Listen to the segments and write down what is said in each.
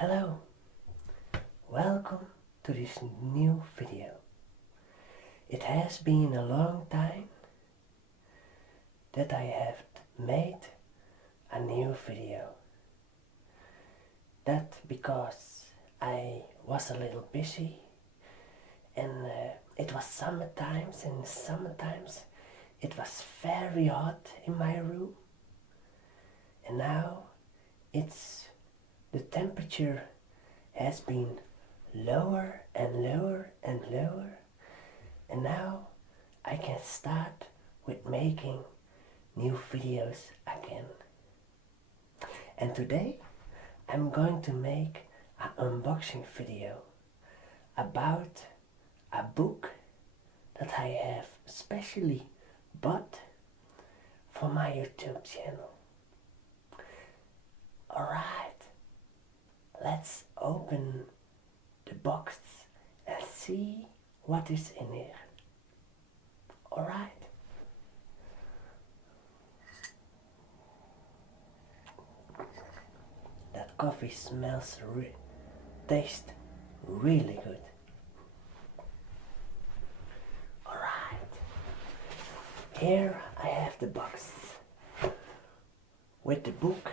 Hello, welcome to this new video. It has been a long time that I have made a new video. That because I was a little busy and it was summertimes, and summertimes it was very hot in my room, and now the temperature has been lower and lower and lower, and now I can start with making new videos again. And today I'm going to make an unboxing video about a book that I have specially bought for my YouTube channel. Alright, let's open the box and see what is in here. Alright. That coffee tastes really good. Alright. Here I have the box with the book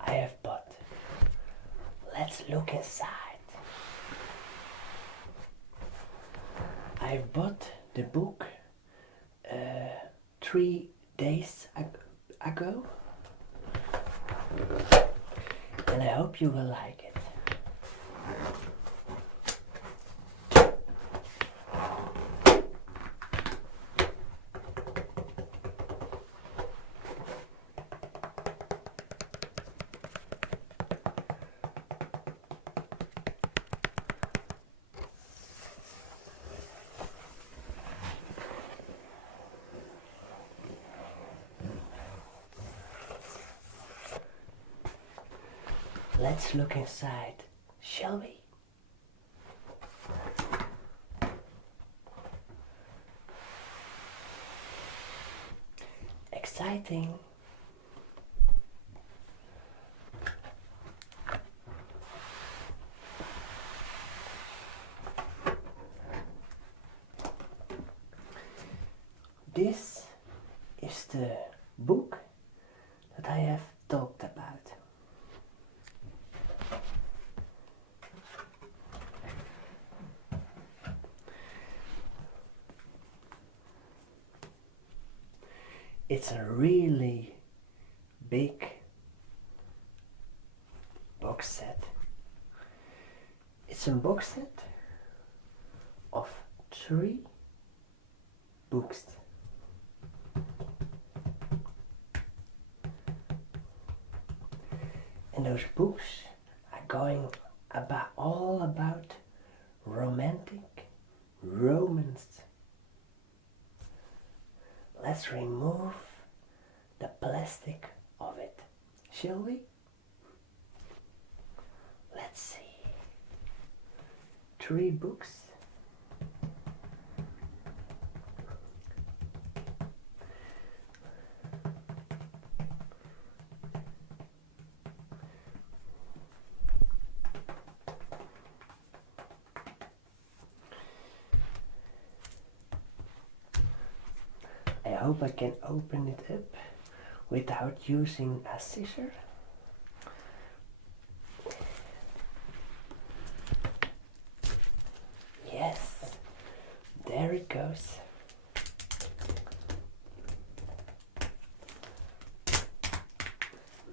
I have bought. Let's look inside. I bought the book 3 days ago, and I hope you will like it. Let's look inside, shall we? Exciting. This is the book that I have talked about. It's a really big box set. It's a box set of 3 books. And those books are going all about romantic romance. Let's remove the plastic of it, shall we? Let's see. 3 books. I hope I can open it up without using a scissor. Yes, there it goes.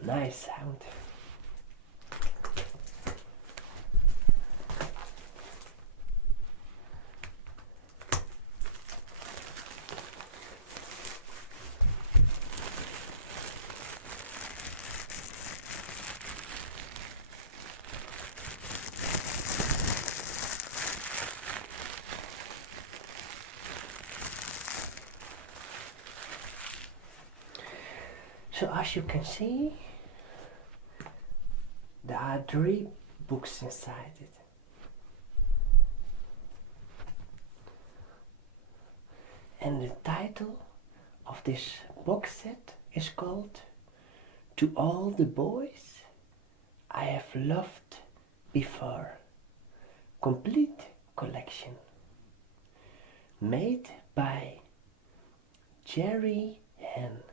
Nice sound. So as you can see, there are 3 books inside it. And the title of this box set is called To All the Boys I Have Loved before. Complete collection. Made by Jerry Hen.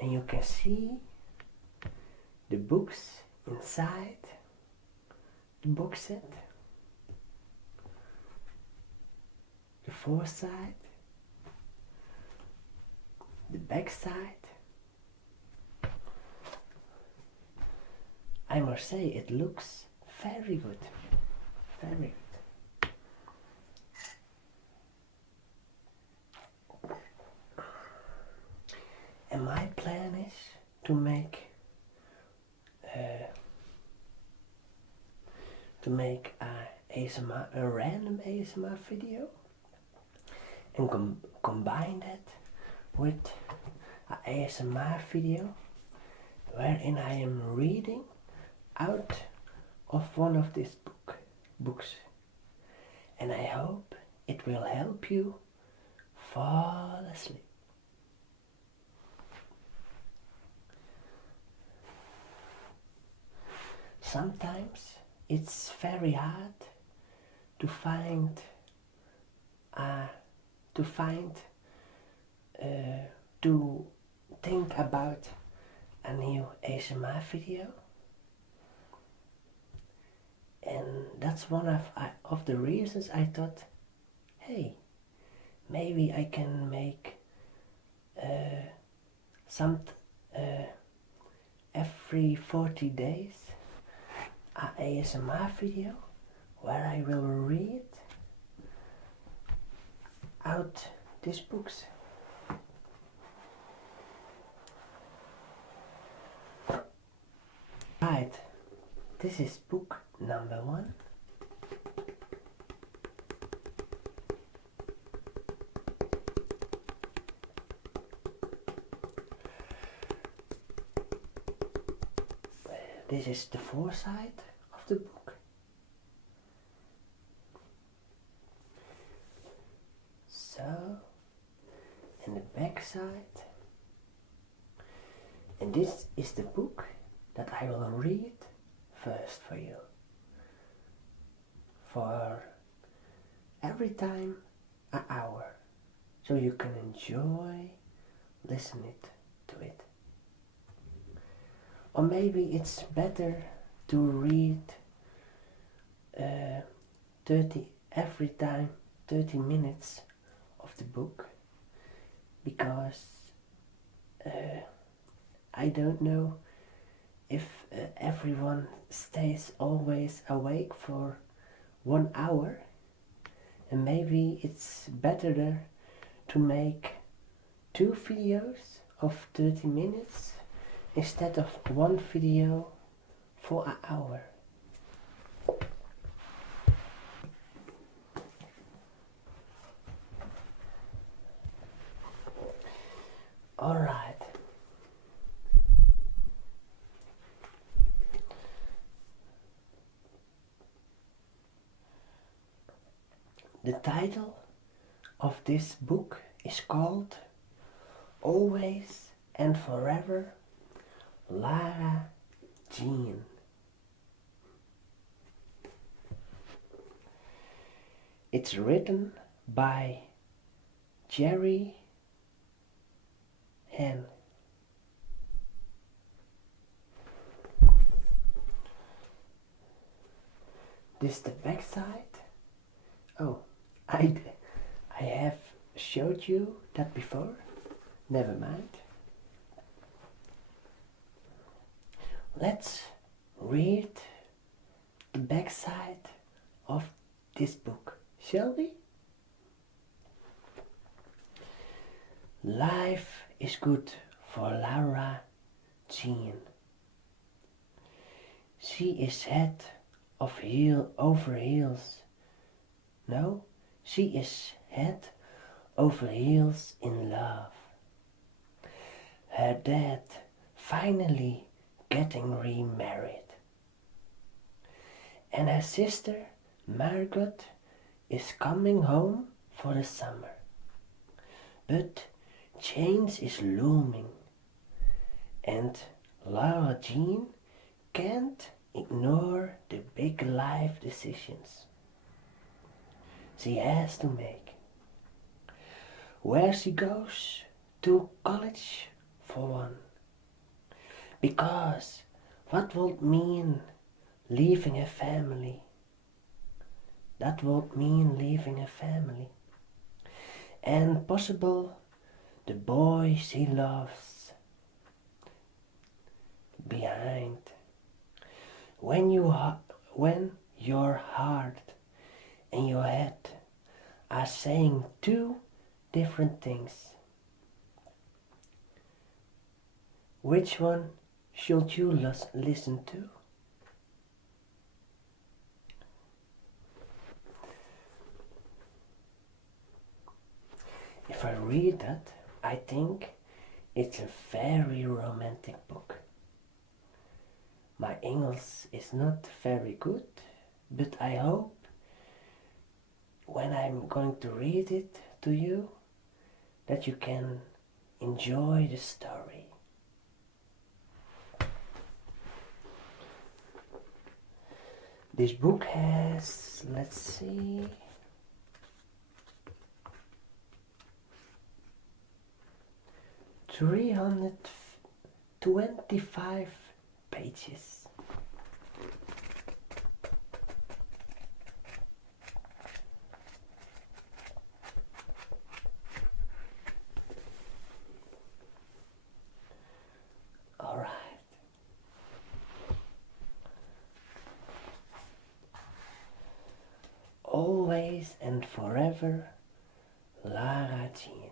And you can see the books inside the box set, the foreside, the backside. I must say it looks very good, very good. And my plan is to make a random ASMR video and combine that with an ASMR video wherein I am reading out of one of these books, and I hope it will help you fall asleep. Sometimes it's very hard to think about a new ASMR video, and that's one of the reasons I thought, hey, maybe I can make every 40 days an ASMR video where I will read out these books. Right, this is book number 1. This is the foresight of the book. So, and the back side. And this is the book that I will read first for you. For every time an hour. So you can enjoy listening to it. Or maybe it's better to read 30 minutes of the book, because I don't know if everyone stays always awake for 1 hour, and maybe it's better to make 2 videos of 30 minutes instead of 1 video for an hour. Alright. The title of this book is called Always and Forever, Lara Jean. It's written by Jerry Hen. This is the back side. Oh, I have showed you that before. Never mind. Let's read the back side of this book, shall we? Life is good for Lara Jean. She is head over heels. No, she is head over heels in love. Her dad finally getting remarried. And her sister Margot is coming home for the summer. But change is looming. And Lara Jean can't ignore the big life decisions she has to make. Where she goes to college for one. Because what would mean leaving a family? That would mean leaving a family. And possible the boy she loves behind. When your heart and your head are saying two different things, which one should you listen to? If I read that, I think it's a very romantic book. My English is not very good, but I hope when I'm going to read it to you that you can enjoy the story. This book has, let's see, 325 pages. All right. Always and forever, Lara Jean.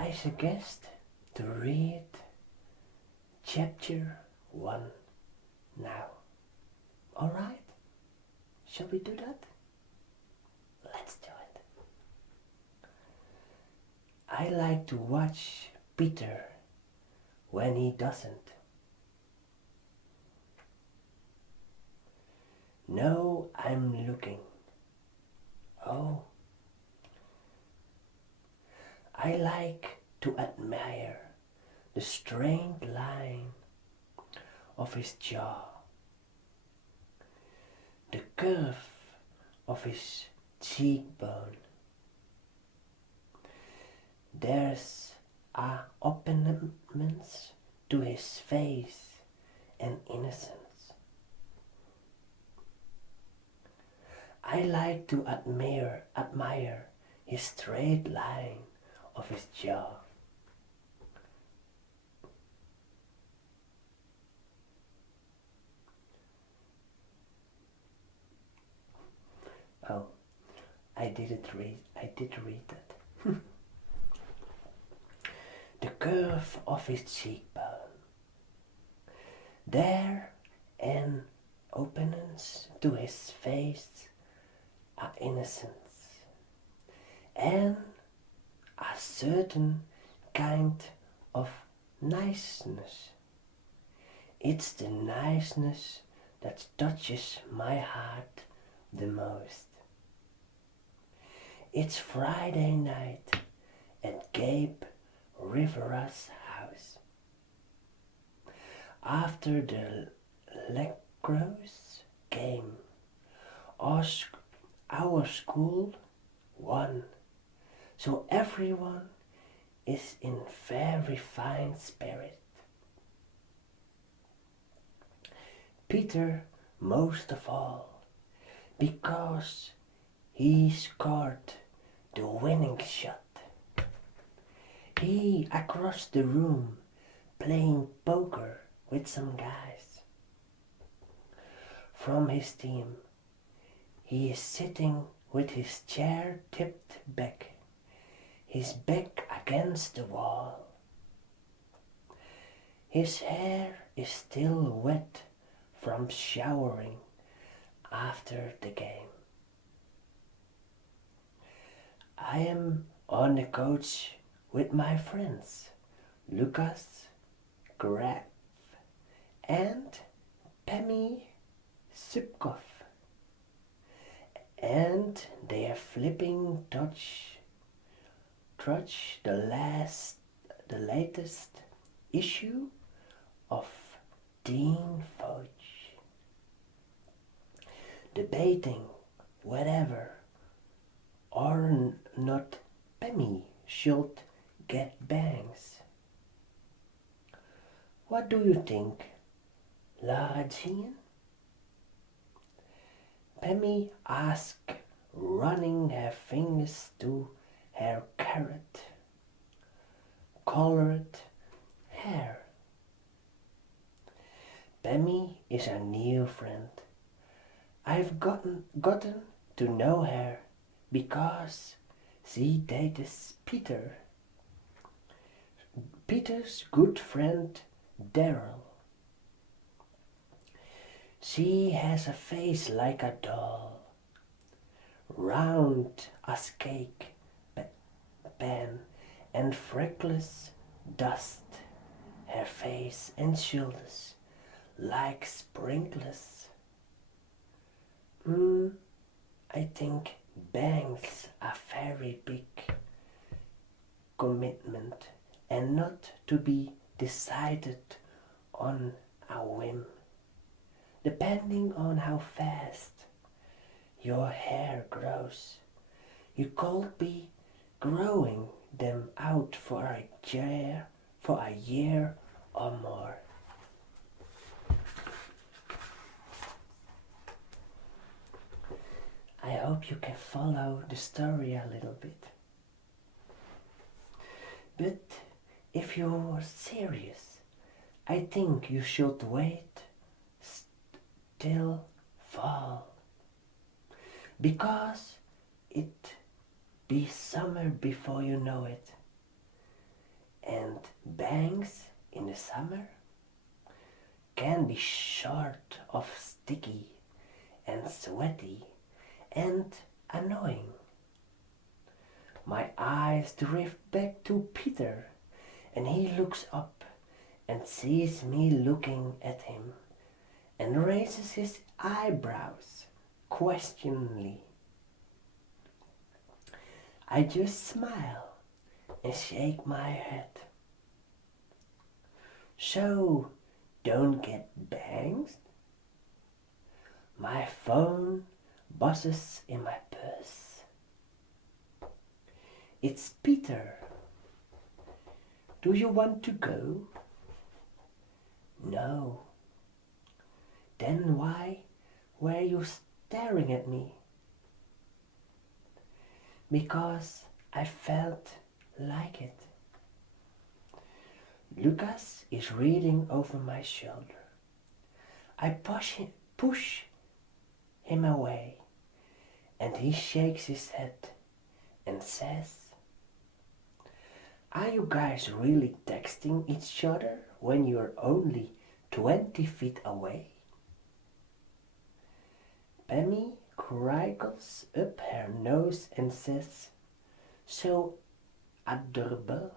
I suggest to read chapter 1 now. Alright? Shall we do that? Let's do it. I like to watch Peter when he doesn't. No, I'm looking. Oh. I like to admire the straight line of his jaw, the curve of his cheekbone. There's a openness to his face and innocence. I like to admire his straight line of his jaw. Oh, I did read that. The curve of his cheekbone. There an openness to his face, a innocence, and a certain kind of niceness. It's the niceness that touches my heart the most. It's Friday night at Gabe Rivera's house. After the lacrosse game, our school won. So everyone is in very fine spirit. Peter most of all, because he scored the winning shot. He across the room playing poker with some guys from his team. He is sitting with his chair tipped back, his back against the wall. His hair is still wet from showering after the game. I am on the couch with my friends, Lucas, Graf, and Pemmy Subkov, and they are flipping Trudge, the latest issue of Dean Fudge, debating whether or not Pemmy should get bangs. What do you think, Lara Jean? Pemmy asked, running her fingers to her colored hair. Pemmy is a new friend. I've gotten to know her because she dates Peter's good friend Daryl. She has a face like a doll, round as cake pan, and freckles dust her face and shoulders like sprinkles. I think bangs are very big commitment and not to be decided on a whim, depending on how fast your hair grows. You could be growing them out for a year or more. I hope you can follow the story a little bit. But if you're serious, I think you should wait till fall, because it be summer before you know it, and bangs in the summer can be short of sticky and sweaty and annoying. My eyes drift back to Peter, and he looks up and sees me looking at him and raises his eyebrows questioningly. I just smile and shake my head. So, don't get bangs? My phone buzzes in my purse. It's Peter. Do you want to go? No. Then why were you staring at me? Because I felt like it. Lucas is reading over my shoulder. I push him away, and he shakes his head and says, "Are you guys really texting each other when you're only 20 feet away?" Pemmy crinkles up her nose and says, "So adorable."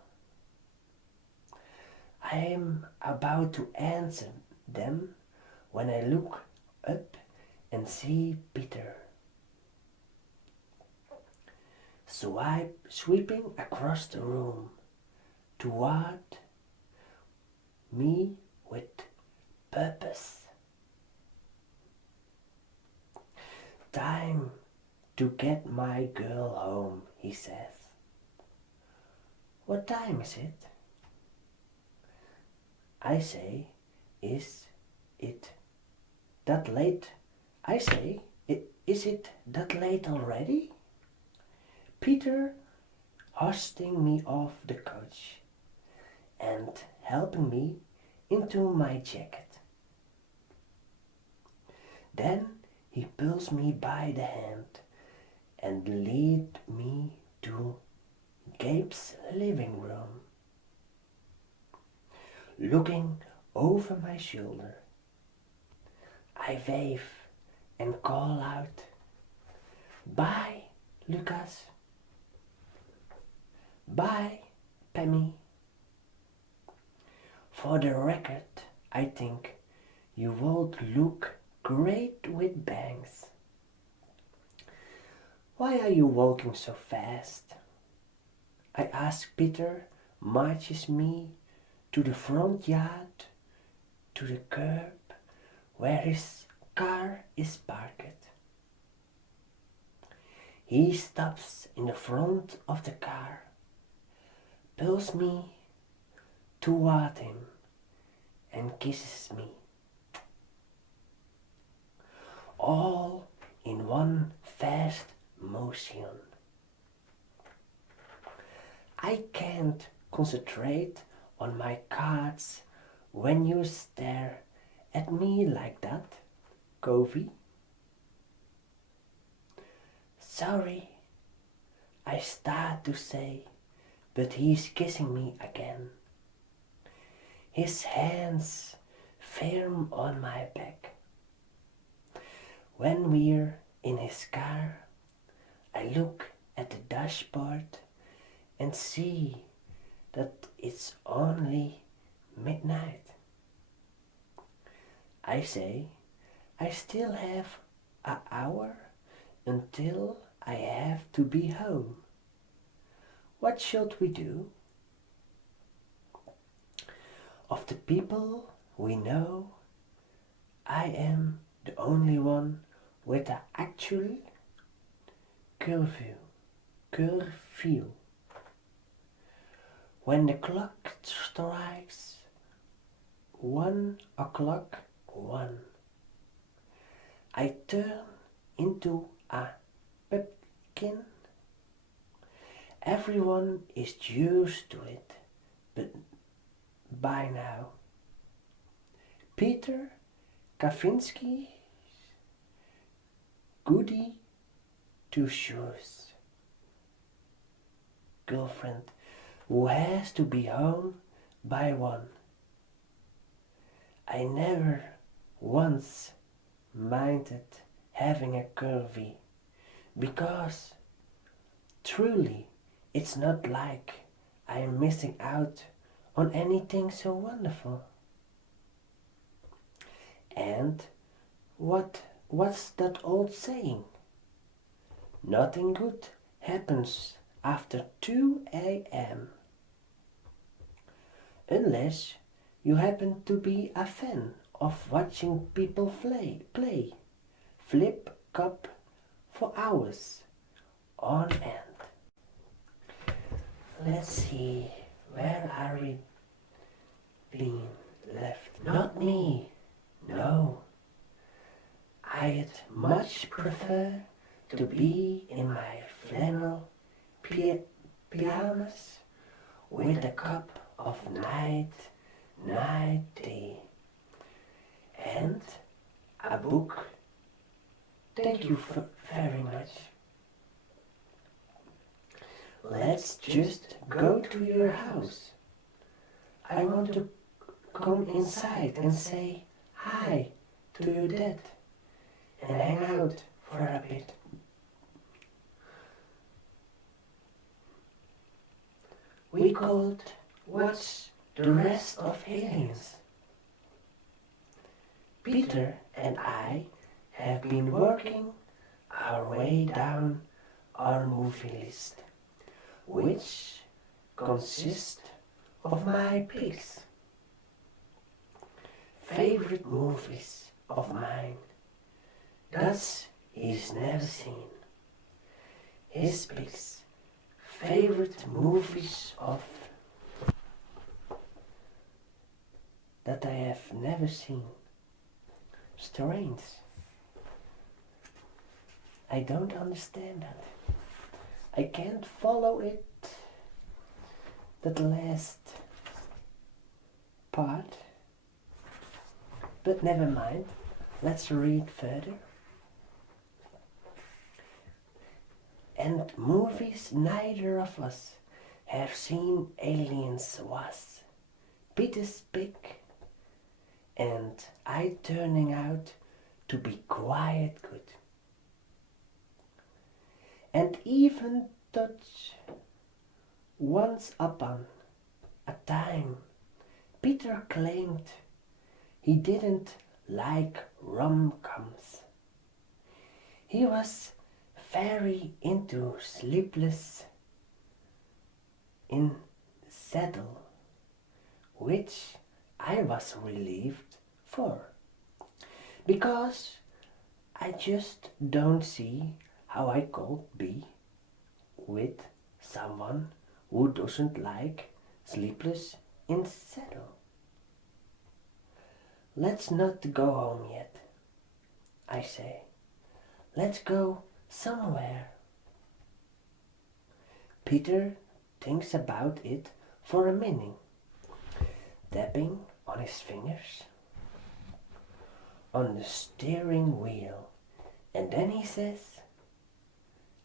I am about to answer them when I look up and see Peter sweeping across the room toward me with purpose. "Time to get my girl home," he says. "What time is it?" I say, "Is it that late?" I say, "Is it that late already?" Peter hoisting me off the couch and helping me into my jacket. Then he pulls me by the hand and leads me to Gabe's living room. Looking over my shoulder, I wave and call out, "Bye, Lucas. Bye, Pammy. For the record, I think you would look great with bangs. Why are you walking so fast?" I ask Peter, marches me to the front yard, to the curb where his car is parked. He stops in the front of the car, pulls me toward him and kisses me. All in one fast motion. I can't concentrate on my cards when you stare at me like that, Covey. Sorry, I start to say, but he's kissing me again. His hands firm on my back. When we're in his car, I look at the dashboard and see that it's only midnight. I say, I still have an hour until I have to be home. What should we do? Of the people we know, I am the only one with an actual curfew. When the clock strikes 1 o'clock, I turn into a pumpkin. Everyone is used to it, but by now, Peter Kavinsky's goody two-shoes girlfriend who has to be home by 1. I never once minded having a curvy because truly it's not like I am missing out on anything so wonderful. And what's that old saying? Nothing good happens after 2 a.m. Unless you happen to be a fan of watching people play flip cup for hours on end. Let's see, where are we being left? Not me, no. I'd much prefer to be in my flannel pyjamas with a cup of night tea and a book. Thank you very much. Let's just go to your house. I want to come inside and say hi to your dad and hang out for a bit. We could watch the rest of Aliens. Peter and I have been working our way down our movie list, which consists of my picks. Favorite movies of mine that he's never seen. His picks. Favorite movies of that I have never seen. Strange. I don't understand that. I can't follow it that last part. But never mind, let's read further. And movies neither of us have seen aliens was Peter's pick and I turning out to be quite good. And even touch once upon a time Peter claimed he didn't like rom-coms. He was very into Sleepless in Seattle, which I was relieved for, because I just don't see how I could be with someone who doesn't like Sleepless in Seattle. Let's not go home yet, I say. Let's go somewhere. Peter thinks about it for a minute, tapping on his fingers on the steering wheel, and then he says,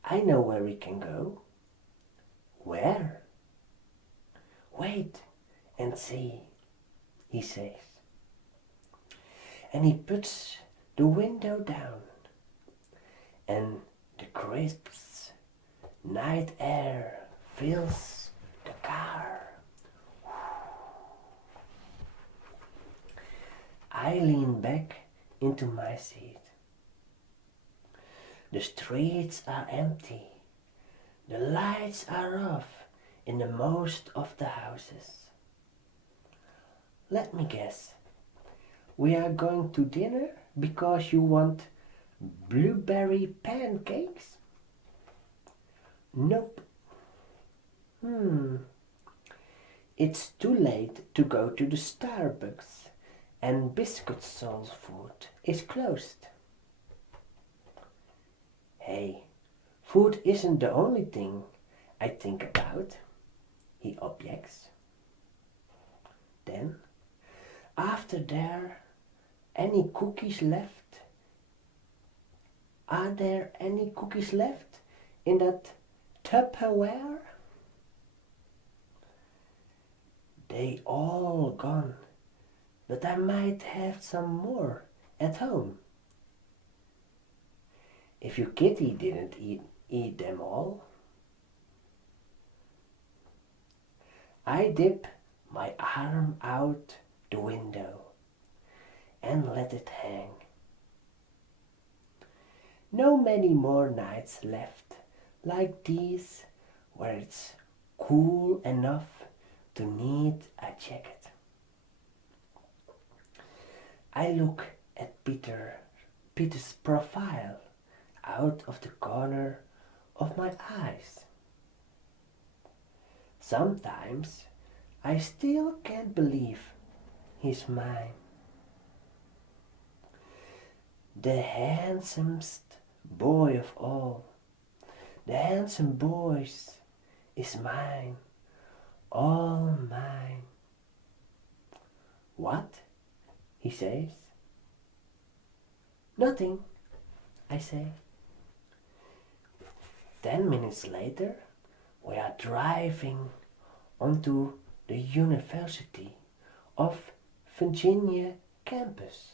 I know where we can go. Where? Wait and see, he says. And he puts the window down, and the crisp night air fills the car. I lean back into my seat. The streets are empty. The lights are off in the most of the houses. Let me guess. We are going to dinner because you want blueberry pancakes? Nope. It's too late to go to the Starbucks and Biscuit Soul Food is closed. Hey, food isn't the only thing I think about, he objects. Then, after there any cookies left? Are there any cookies left in that Tupperware? They all gone, but I might have some more at home. If your kitty didn't eat them all. I dip my arm out the window and let it hang. No many more nights left like these where it's cool enough to need a jacket. I look at Peter's profile out of the corner of my eyes. Sometimes I still can't believe he's mine. The handsomest boy of all, the handsome boys, is mine, all mine. What? He says. Nothing, I say. 10 minutes later, we are driving onto the University of Virginia campus.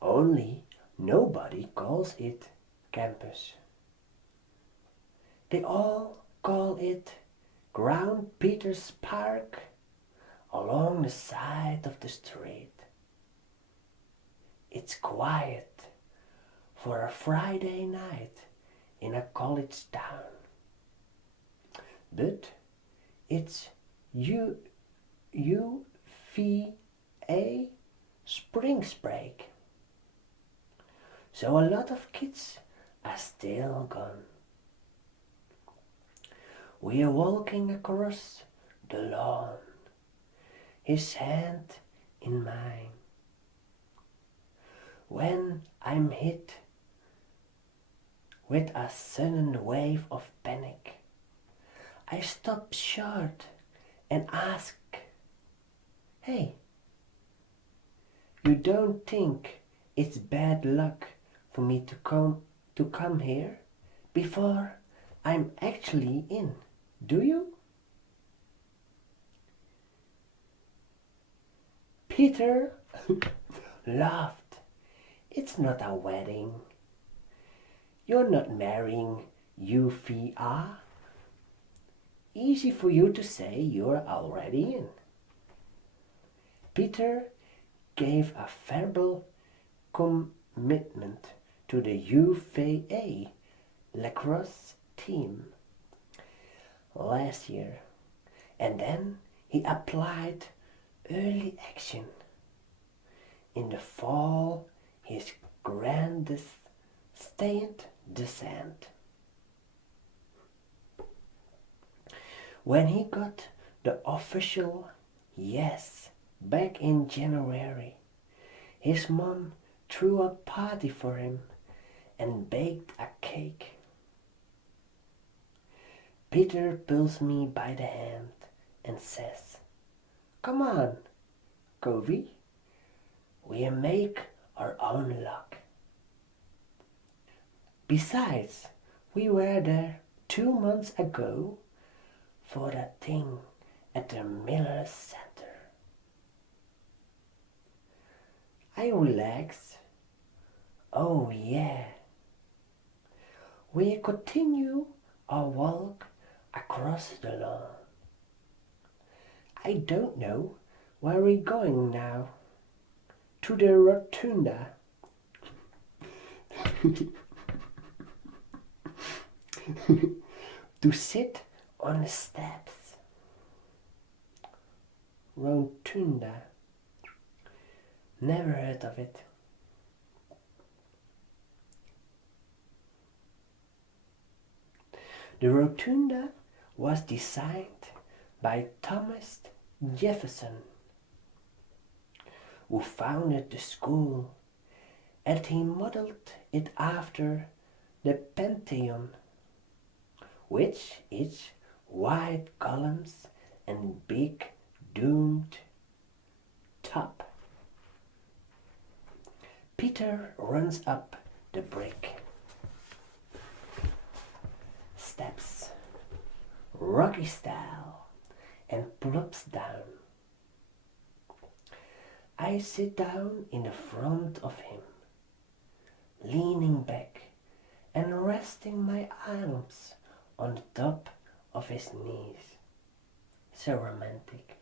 Only nobody calls it campus. They all call it Ground Peters Park along the side of the street. It's quiet for a Friday night in a college town. But it's UVA spring break. So a lot of kids are still gone. We are walking across the lawn, his hand in mine. When I'm hit with a sudden wave of panic, I stop short and ask, "Hey, you don't think it's bad luck for me to come here before I'm actually in, do you?" Peter laughed. "It's not a wedding. You're not marrying Euphia. Easy for you to say you're already in." Peter gave a verbal commitment to the UVA lacrosse team last year, and then he applied early action. In the fall, his grandest state descent. When he got the official yes back in January, his mom threw a party for him and baked a cake. Peter pulls me by the hand and says, "Come on, Covey, we make our own luck." Besides, we were there 2 months ago for that thing at the Miller Center. I relax. Oh yeah. We continue our walk across the lawn. I don't know where we're going now. To the rotunda. To sit on the steps. Rotunda. Never heard of it. The rotunda was designed by Thomas Jefferson, who founded the school, and he modeled it after the Pantheon, which is white columns and big domed top. Peter runs up the brick steps, Rocky style, and plops down. I sit down in the front of him, leaning back and resting my arms on the top of his knees. So romantic.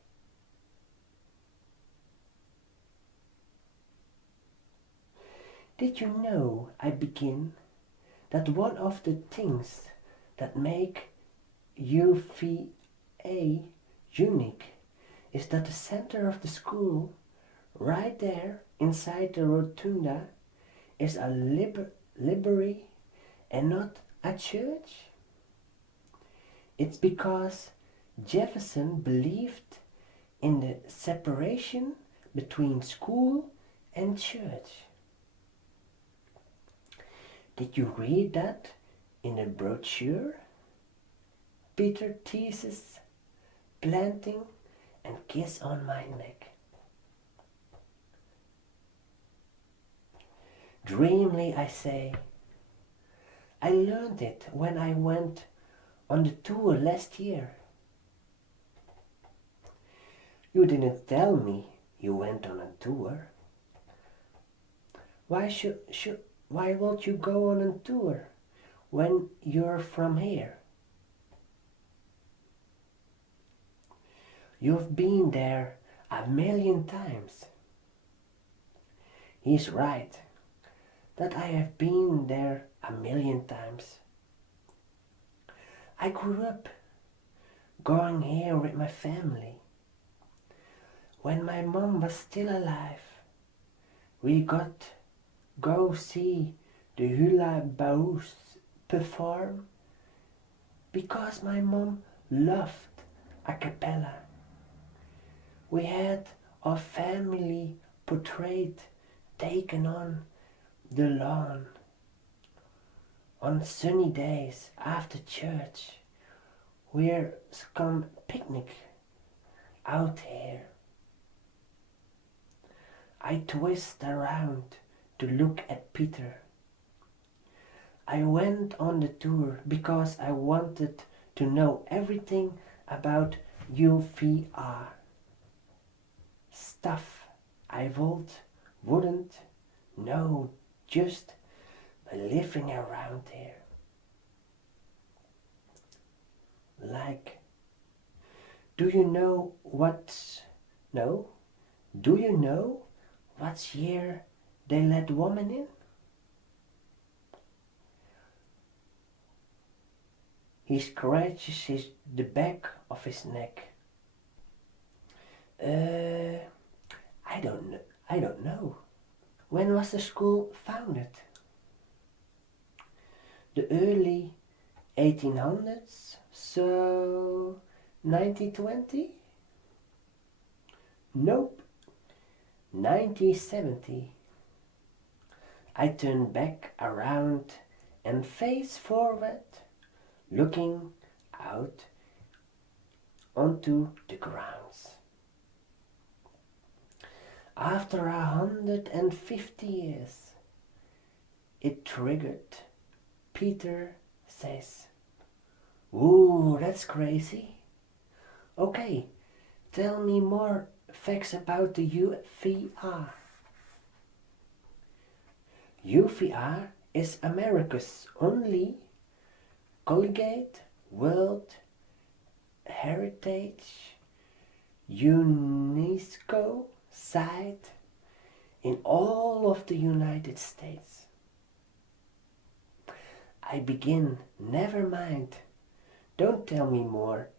Did you know, I begin, that one of the things that make UVA unique is that the center of the school, right there inside the rotunda, is a library and not a church? It's because Jefferson believed in the separation between school and church. Did you read that in the brochure? Peter teases, planting and kiss on my neck. Dreamily I say, "I learned it when I went on the tour last year." "You didn't tell me you went on a tour." Why won't you go on a tour when you're from here? You've been there 1,000,000 times. He's right that I have been there 1,000,000 times. I grew up going here with my family. When my mom was still alive, we got go see the hula bows perform because my mom loved a cappella. We had our family portrait taken on the lawn. On sunny days after church, We're come picnic out here. I twist around to look at Peter. I went on the tour because I wanted to know everything about UVR. Stuff I wouldn't know just by living around here. Like, do you know what? No? Do you know what year they let women in? He scratches the back of his neck. I don't know. I don't know. When was the school founded? The early 1800s, so 1920? Nope, 1970. I turned back around and face forward, looking out onto the grounds. After 150 years, it triggered. Peter says, "Ooh, that's crazy. Okay, tell me more facts about the UVR." UVR is America's only collegiate World Heritage UNESCO site in all of the United States. I begin, never mind, don't tell me more.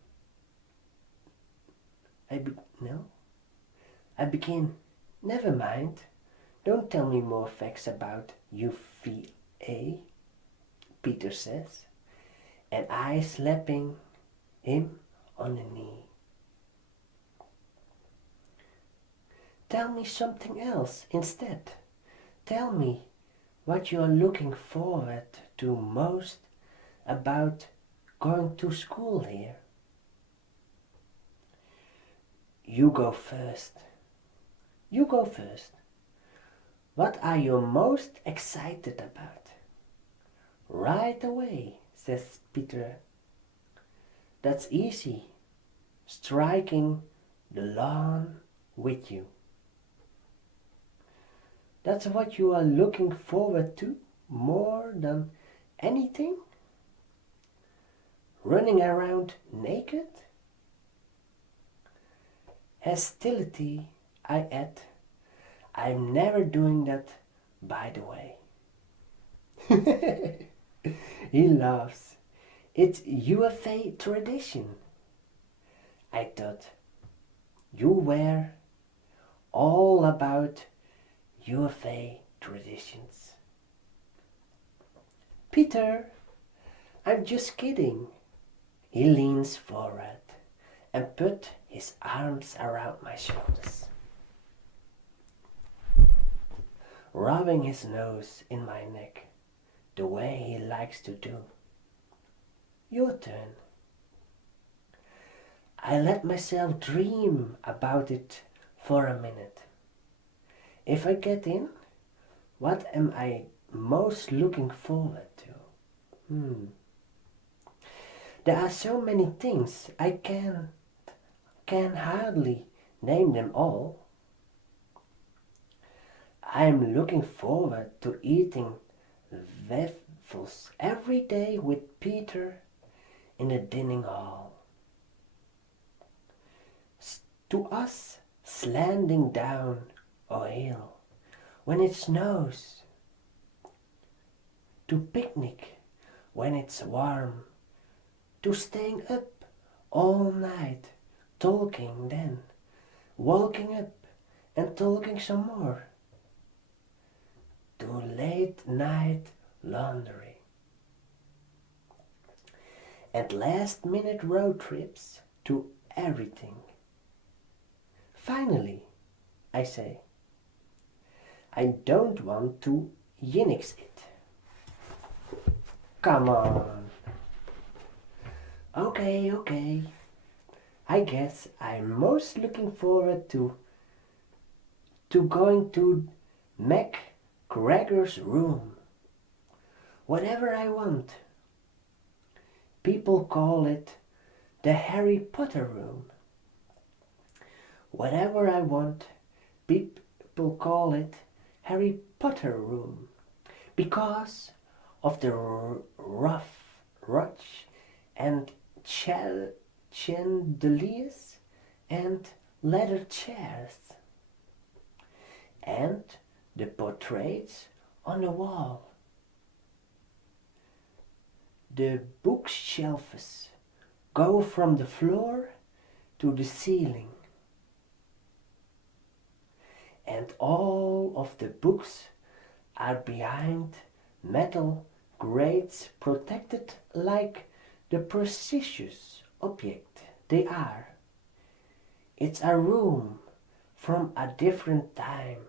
I begin, never mind, don't tell me more facts about UVA, Peter says, and I slapping him on the knee. Tell me something else instead. Tell me what you are looking forward to most about going to school here. You go first. You go first. What are you most excited about? Right away, says Peter. That's easy. Striking the lawn with you. That's what you are looking forward to more than anything? Running around naked? Hostility, I add. I'm never doing that, by the way. He laughs. It's UFA tradition. I thought you were all about UFA traditions. Peter, I'm just kidding. He leans forward and put his arms around my shoulders, rubbing his nose in my neck the way he likes to do. Your turn. I let myself dream about it for a minute. If I get in, what am I most looking forward to? There are so many things I can hardly name them all. I'm looking forward to eating waffles every day with Peter in the dining hall. To us slanting down a hill when it snows. To picnic when it's warm. To staying up all night talking, then walking up and talking some more. To late night laundry. And last minute road trips to everything. Finally, I say, I don't want to Unix it. Come on. Okay. I guess I'm most looking forward to going to McGregor's room. Whatever I want. People call it the Harry Potter room. Whatever I want, people call it Harry Potter room because of the rough ruch and chandeliers and leather chairs and the portraits on the wall. The bookshelves go from the floor to the ceiling, and all of the books are behind metal grates protected like the precious object they are. It's a room from a different time.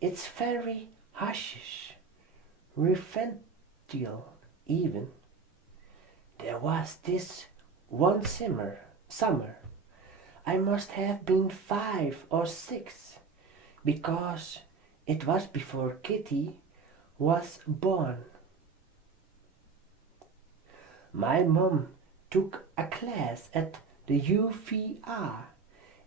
It's very hushish, reverential even. There was this one summer. I must have been 5 or 6 because it was before Kitty was born. My mom took a class at the UVA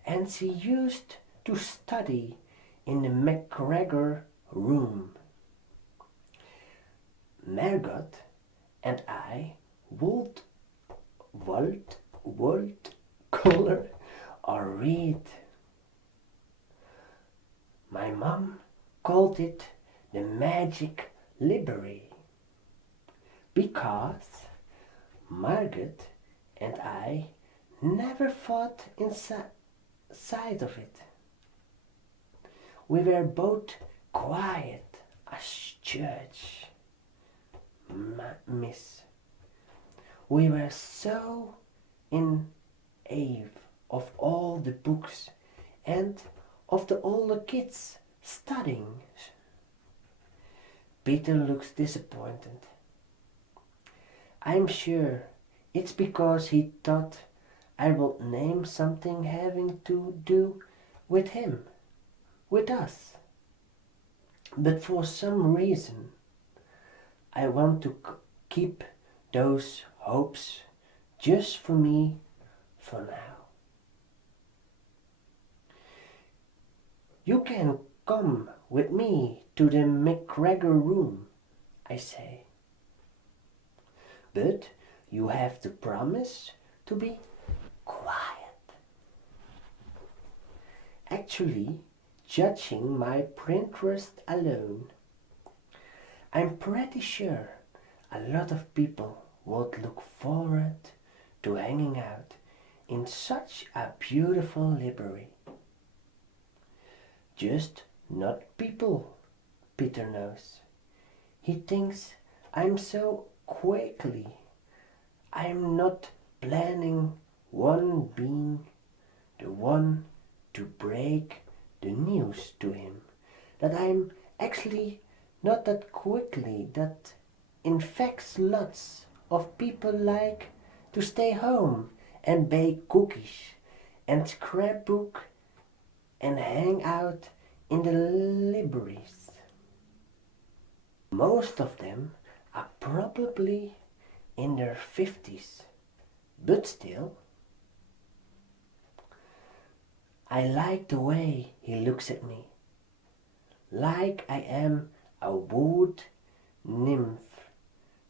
and she used to study in the McGregor room. Margot and I would color or read. My mom called it the magic library because Margaret and I never fought inside of it. We were both quiet as church, miss. We were so in awe of all the books and of the older kids studying. Peter looks disappointed. I'm sure it's because he thought I would name something having to do with him, with us. But for some reason, I want to keep those hopes just for me for now. You can come with me to the McGregor room, I say. But you have to promise to be quiet. Actually, judging my Pinterest alone, I'm pretty sure a lot of people would look forward to hanging out in such a beautiful library. Just not people, Peter knows. He thinks I'm so quickly. I'm not planning on being the one to break the news to him that I'm actually not that quickly, that in fact lots of people like to stay home and bake cookies and scrapbook and hang out in the libraries. Most of them are probably in their 50s, but still, I like the way he looks at me, like I am a wood nymph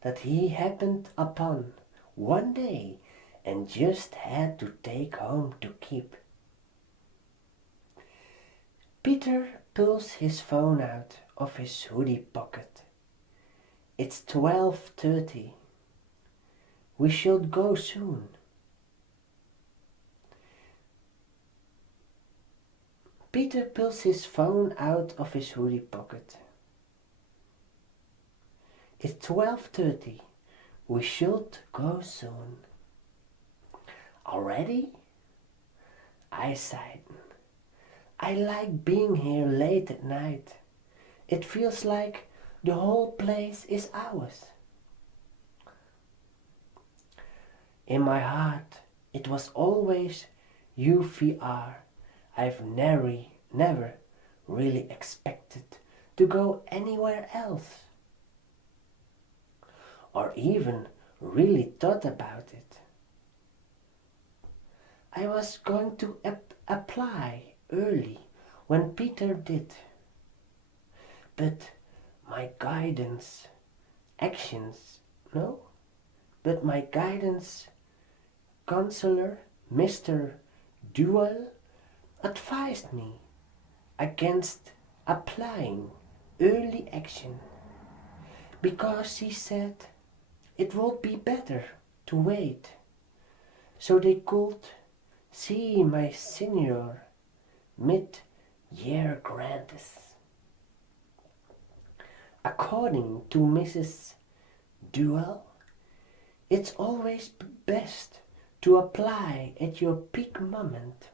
that he happened upon one day and just had to take home to keep. Peter pulls his phone out of his hoodie pocket. It's 12:30. We should go soon. Peter pulls his phone out of his hoodie pocket. It's 12:30. We should go soon. Already? I sighed. I like being here late at night. It feels like the whole place is ours. In my heart, it was always UVR. I've never really expected to go anywhere else, or even really thought about it. I was going to apply early when Peter did, but my guidance actions, no, but my guidance counselor, Mr. Duell, advised me against applying early action because he said it would be better to wait so they could see my senior mid-year grants. According to Mrs. Duell, it's always best to apply at your peak moment.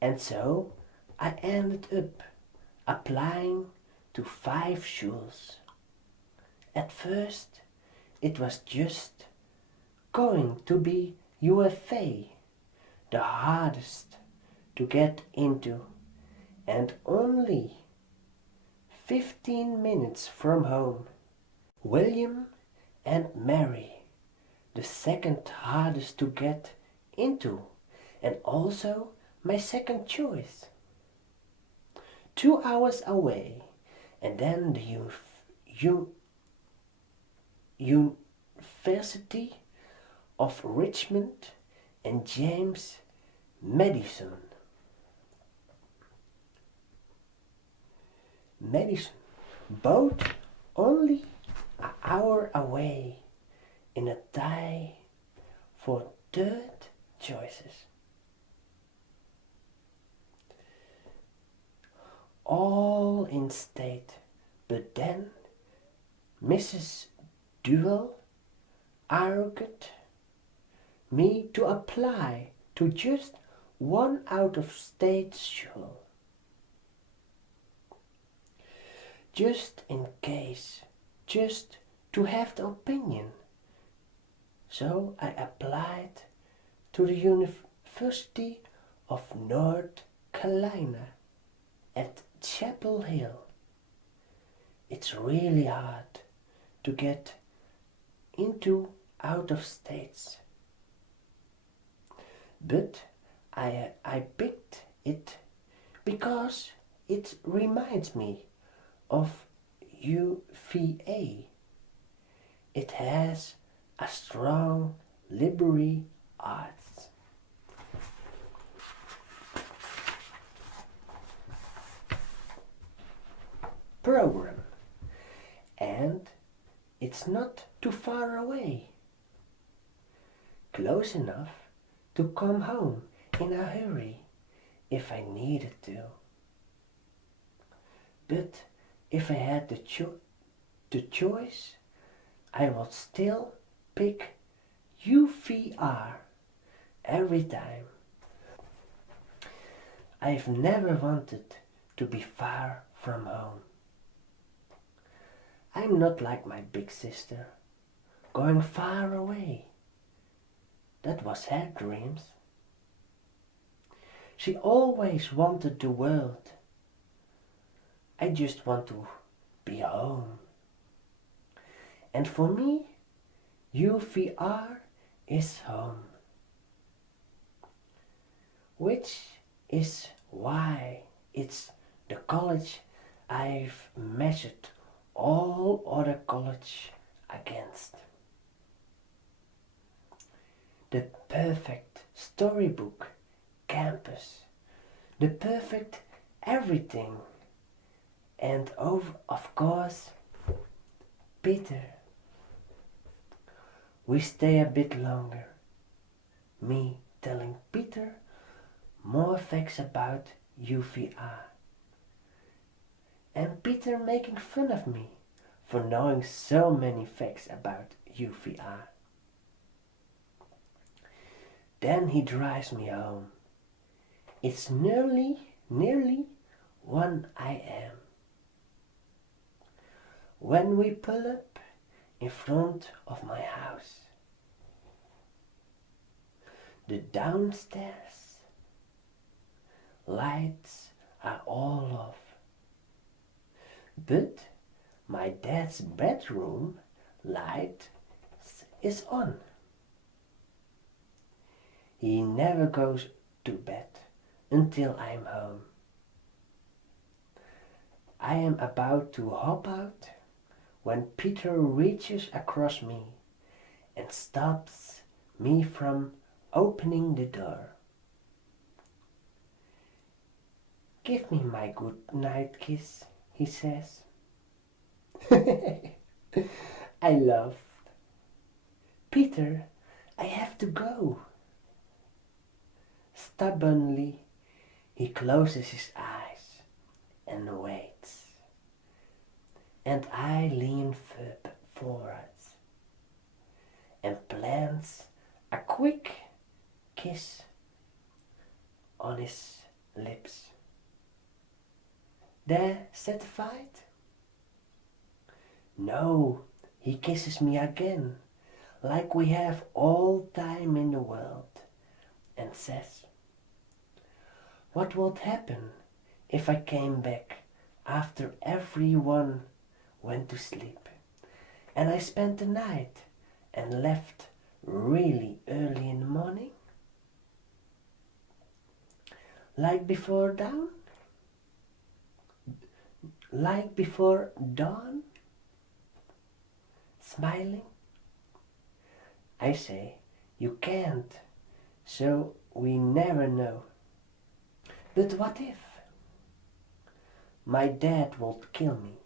And so I ended up applying to 5 schools. At first it was just going to be UFA, the hardest to get into and only 15 minutes from home. William and Mary, the second hardest to get into and also my second choice. 2 hours away, and then the University of Richmond and James Madison. Both only an hour away in a tie for third choices. All in state, but then Mrs. Duell urged me to apply to just one out-of-state school. Just in case, just to have the opinion. So I applied to the University of North Carolina at Chapel Hill. It's really hard to get into out of states. But I picked it because it reminds me of UVA. It has a strong liberal arts. Program, and it's not too far away. Close enough to come home in a hurry if I needed to. But if I had the choice, I would still pick UVR every time. I've never wanted to be far from home. I'm not like my big sister, going far away. That was her dreams. She always wanted the world. I just want to be home. And for me, UVR is home. Which is why it's the college I've measured all other college against. The perfect storybook campus, the perfect everything, and of course Peter. We stay a bit longer, me telling Peter more facts about UVR. And Peter making fun of me for knowing so many facts about UVR. Then he drives me home. It's nearly 1 a.m. When we pull up in front of my house. The downstairs lights are all off, but my dad's bedroom light is on. He never goes to bed until I'm home. I am about to hop out when Peter reaches across me and stops me from opening the door. "Give me my good night kiss," he says. I laughed. "Peter, I have to go." Stubbornly, he closes his eyes and waits. And I lean forwards and plants a quick kiss on his lips. "There, satisfied?" No, he kisses me again, like we have all time in the world, and says, "What would happen if I came back after everyone went to sleep, and I spent the night and left really early in the morning? Like before dawn? Like before dawn?" Smiling, I say, "You can't, so we never know." "But what if? My dad would kill me."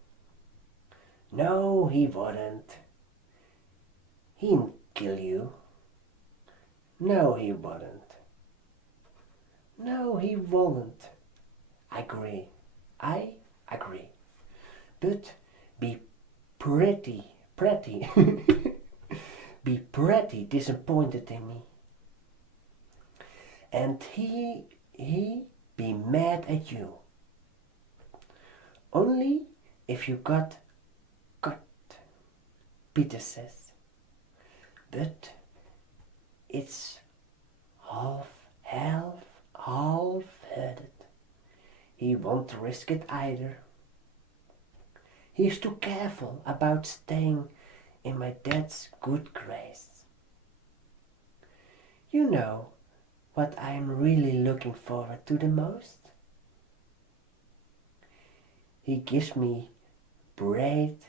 "No, he wouldn't." "He'd kill you." "No, he wouldn't." "No, he won't." I agree. But be pretty, be pretty disappointed in me. And he be mad at you. "Only if you got caught," Peter says. But it's half-hearted. He won't risk it either. He's too careful about staying in my dad's good grace. You know what I'm really looking forward to the most? He gives me bread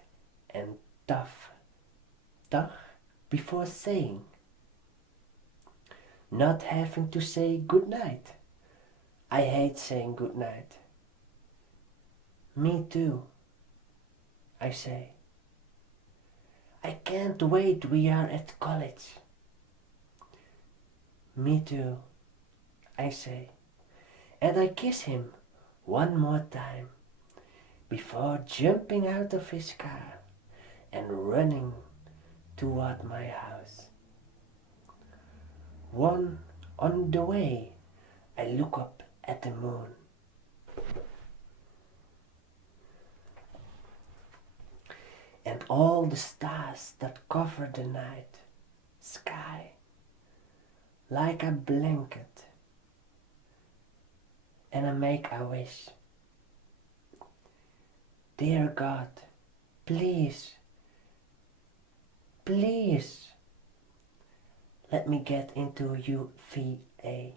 and tough before saying, not having to say good night. I hate saying good night. "Me too," I say. "I can't wait we are at college." "Me too," I say. And I kiss him one more time before jumping out of his car and running toward my house. On the way, I look up at the moon. And all the stars that cover the night sky like a blanket. And I make a wish. "Dear God, please, let me get into UVA."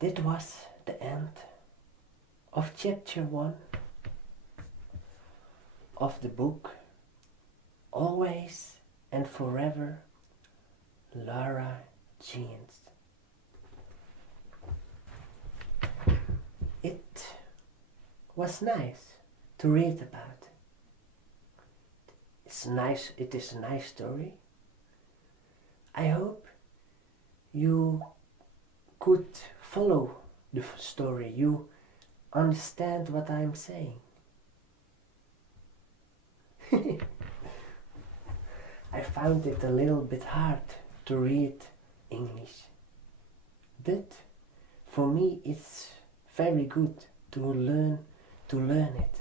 That was the end of chapter 1 of the book Always and Forever, Laura Jeans. It was nice to read about. It is a nice story. I hope you could follow the story. You understand what I'm saying. I found it a little bit hard to read English, but for me it's very good to learn it.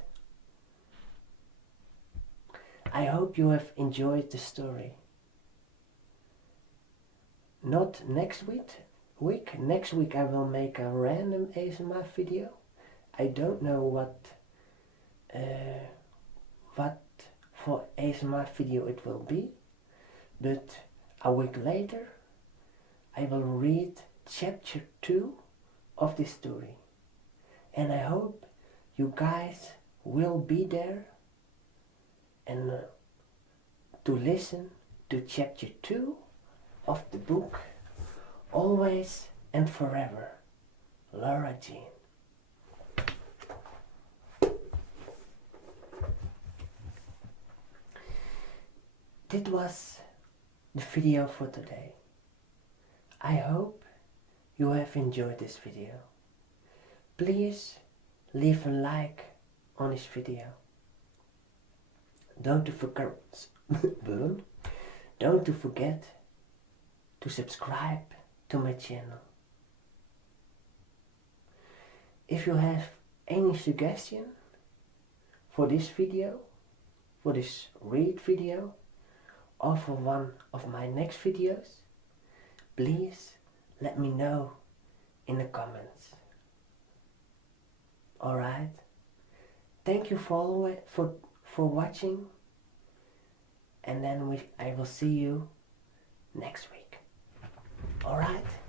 I hope you have enjoyed the story. Not next week. Next week I will make a random ASMR video. I don't know what for ASMR video it will be, but a week later I will read chapter 2 of this story. And I hope you guys will be there and to listen to chapter 2 of the book Always and Forever, Laura Jean. Dit was the video for today. I hope you have enjoyed this video. Please leave a like on this video. Don't forget to subscribe to my channel. If you have any suggestion for this video, for this read video, or for one of my next videos, please let me know in the comments. Alright? Thank you for watching, and then I will see you next week. Alright?